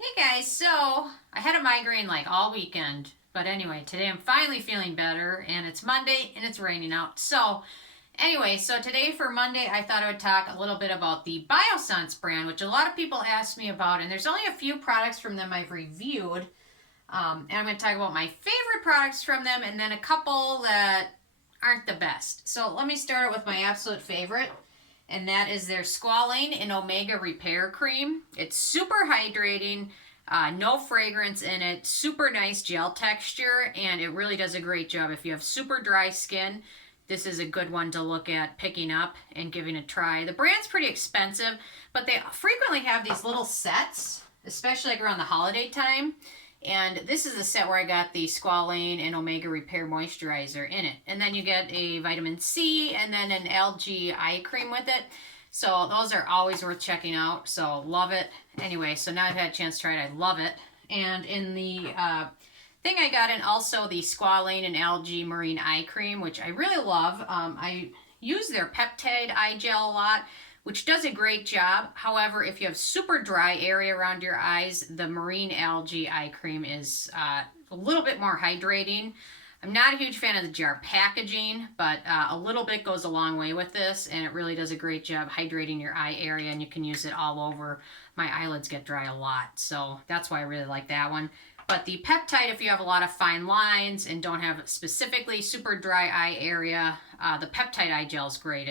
Hey guys, so I had a migraine like all weekend, but anyway, today I'm finally feeling better and it's Monday and it's raining out. So today for Monday, I thought I would talk a little bit about the Biossance brand, which a lot of people ask me about, and there's only a few products from them I've reviewed. And I'm going to talk about my favorite products from them and then a couple that aren't the best. So let me start with my absolute favorite, and that is their Squalane and Omega Repair Cream. It's super hydrating, no fragrance in it, super nice gel texture, and it really does a great job. If you have super dry skin, this is a good one to look at picking up and giving a try. The brand's pretty expensive, but they frequently have these little sets, especially like around the holiday time. And this is the set where I got the Squalane and Omega Repair Moisturizer in it. And then you get a vitamin C and then an algae eye cream with it. So those are always worth checking out. So love it. Anyway, so now I've had a chance to try it. I love it. And in the thing I got in also the Squalane and algae marine eye cream, which I really love. I use their peptide eye gel a lot, which does a great job. However, if you have super dry area around your eyes, the marine algae eye cream is a little bit more hydrating. I'm not a huge fan of the jar packaging, but a little bit goes a long way with this, and it really does a great job hydrating your eye area, and you can use it all over. My eyelids get dry a lot, so that's why I really like that one. But the peptide, if you have a lot of fine lines and don't have specifically super dry eye area, the peptide eye gel is great.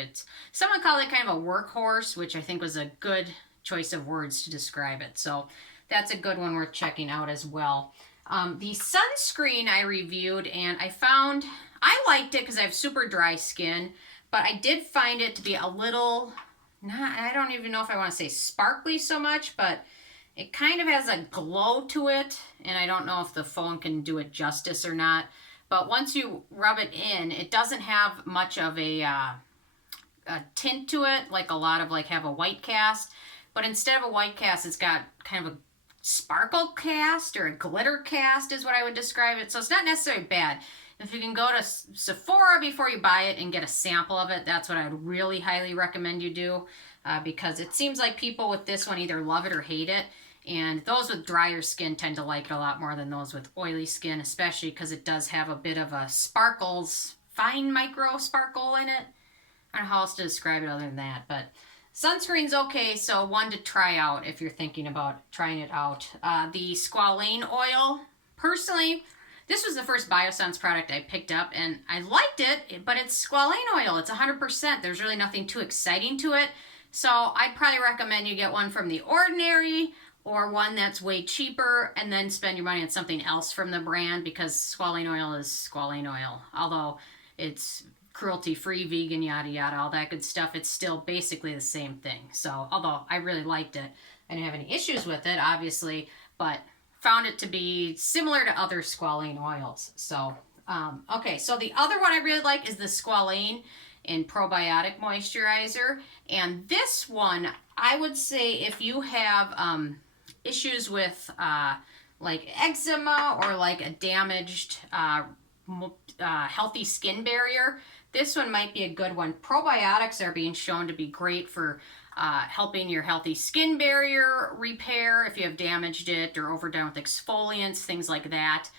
Someone called it kind of a workhorse, which I think was a good choice of words to describe it. So that's a good one worth checking out as well. The sunscreen I reviewed, and I liked it because I have super dry skin, but I did find it to be a little, I don't even know if I want to say sparkly so much, but it kind of has a glow to it, and I don't know if the phone can do it justice or not. But once you rub it in, it doesn't have much of a tint to it, like a lot of have a white cast. But instead of a white cast, it's got kind of a sparkle cast or a glitter cast is what I would describe it. So it's not necessarily bad. If you can go to Sephora before you buy it and get a sample of it, that's what I would really highly recommend you do. Because it seems like people with this one either love it or hate it. And those with drier skin tend to like it a lot more than those with oily skin, especially because it does have a bit of a fine micro sparkle in it. I don't know how else to describe it other than that, but sunscreen's okay, so one to try out if you're thinking about trying it out. The Squalane Oil, personally, this was the first Biossance product I picked up, and I liked it, but it's Squalane Oil. It's 100%. There's really nothing too exciting to it, so I'd probably recommend you get one from The Ordinary, or one that's way cheaper, and then spend your money on something else from the brand, because Squalane Oil is Squalane Oil. Although it's cruelty-free, vegan, yada yada, all that good stuff, it's still basically the same thing. So, although I really liked it, I didn't have any issues with it, obviously, but found it to be similar to other Squalane oils. So, okay, so the other one I really like is the Squalane and Probiotic Moisturizer. And this one, I would say if you have issues with like eczema or like a damaged healthy skin barrier, this one might be a good one. Probiotics are being shown to be great for helping your healthy skin barrier repair if you have damaged it or overdone with exfoliants, things like that.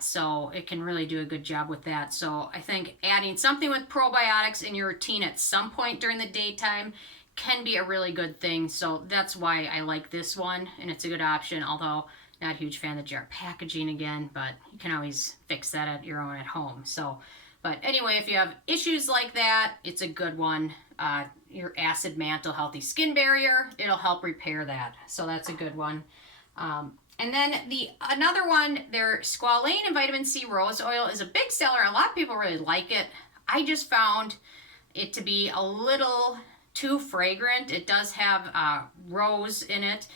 So it can really do a good job with that. So I think adding something with probiotics in your routine at some point during the daytime can be a really good thing. So that's why I like this one, and it's a good option, although not a huge fan of the jar packaging again, but you can always fix that at your own at home. So, but anyway, if you have issues like that, it's a good one. Your acid mantle healthy skin barrier, it'll help repair that. So that's a good one. And then another one, their Squalane and Vitamin C Rose Oil is a big seller. A lot of people really like it. I just found it to be a little too fragrant. It does have rose in it,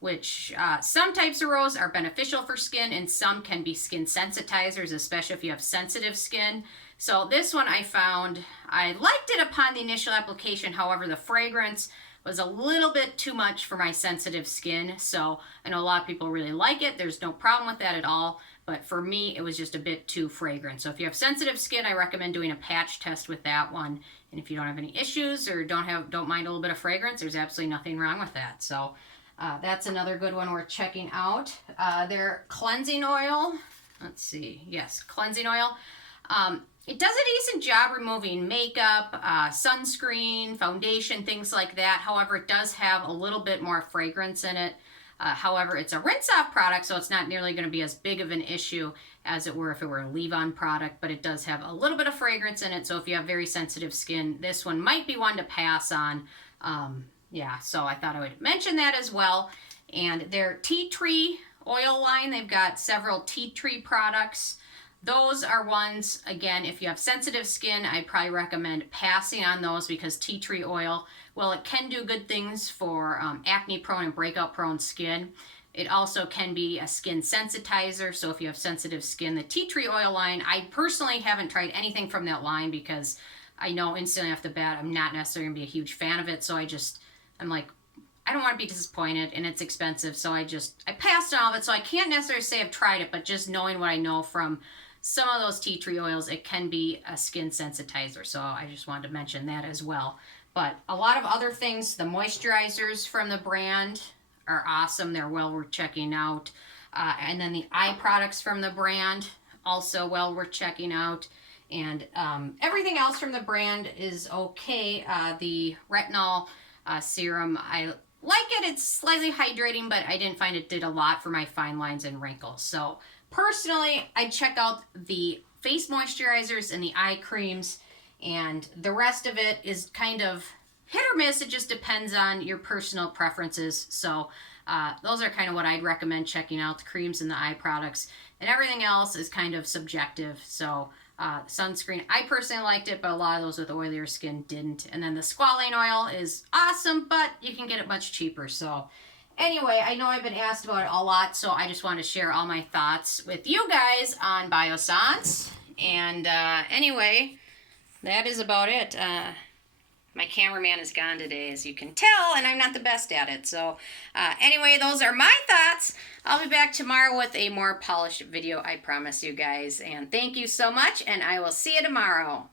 which some types of rose are beneficial for skin, and some can be skin sensitizers, especially if you have sensitive skin. So this one I found, I liked it upon the initial application. However, the fragrance was a little bit too much for my sensitive skin. So I know a lot of people really like it. There's no problem with that at all. But for me, it was just a bit too fragrant. So if you have sensitive skin, I recommend doing a patch test with that one. And if you don't have any issues or don't mind a little bit of fragrance, there's absolutely nothing wrong with that. So That's another good one worth checking out. Their cleansing oil, let's see, yes, cleansing oil. It does a decent job removing makeup, sunscreen, foundation, things like that. However, it does have a little bit more fragrance in it. However, it's a rinse-off product, so it's not nearly going to be as big of an issue as it were if it were a leave-on product, but it does have a little bit of fragrance in it, so if you have very sensitive skin, this one might be one to pass on. Yeah, so I thought I would mention that as well. And their tea tree oil line, they've got several tea tree products. Those are ones, again, if you have sensitive skin, I'd probably recommend passing on those because tea tree oil, well, it can do good things for acne-prone and breakout-prone skin. It also can be a skin sensitizer, so if you have sensitive skin, the tea tree oil line, I personally haven't tried anything from that line because I know instantly off the bat I'm not necessarily going to be a huge fan of it, so I'm like, I don't want to be disappointed, and it's expensive, so I passed on all of it, so I can't necessarily say I've tried it, but just knowing what I know from some of those tea tree oils, it can be a skin sensitizer, so I just wanted to mention that as well. But a lot of other things, the moisturizers from the brand are awesome. They're well worth checking out. And then the eye products from the brand, also well worth checking out. And everything else from the brand is okay. The Retinol Serum, I like it. It's slightly hydrating, but I didn't find it did a lot for my fine lines and wrinkles. So personally, I'd check out the face moisturizers and the eye creams, and the rest of it is kind of hit or miss. It just depends on your personal preferences. So those are kind of what I'd recommend checking out, the creams and the eye products. And everything else is kind of subjective. So sunscreen, I personally liked it, but a lot of those with oilier skin didn't. And then the Squalane oil is awesome, but you can get it much cheaper. So anyway, I know I've been asked about it a lot, so I just want to share all my thoughts with you guys on Biossance. And anyway, that is about it. My cameraman is gone today, as you can tell, and I'm not the best at it. So anyway, those are my thoughts. I'll be back tomorrow with a more polished video, I promise you guys. And thank you so much, and I will see you tomorrow.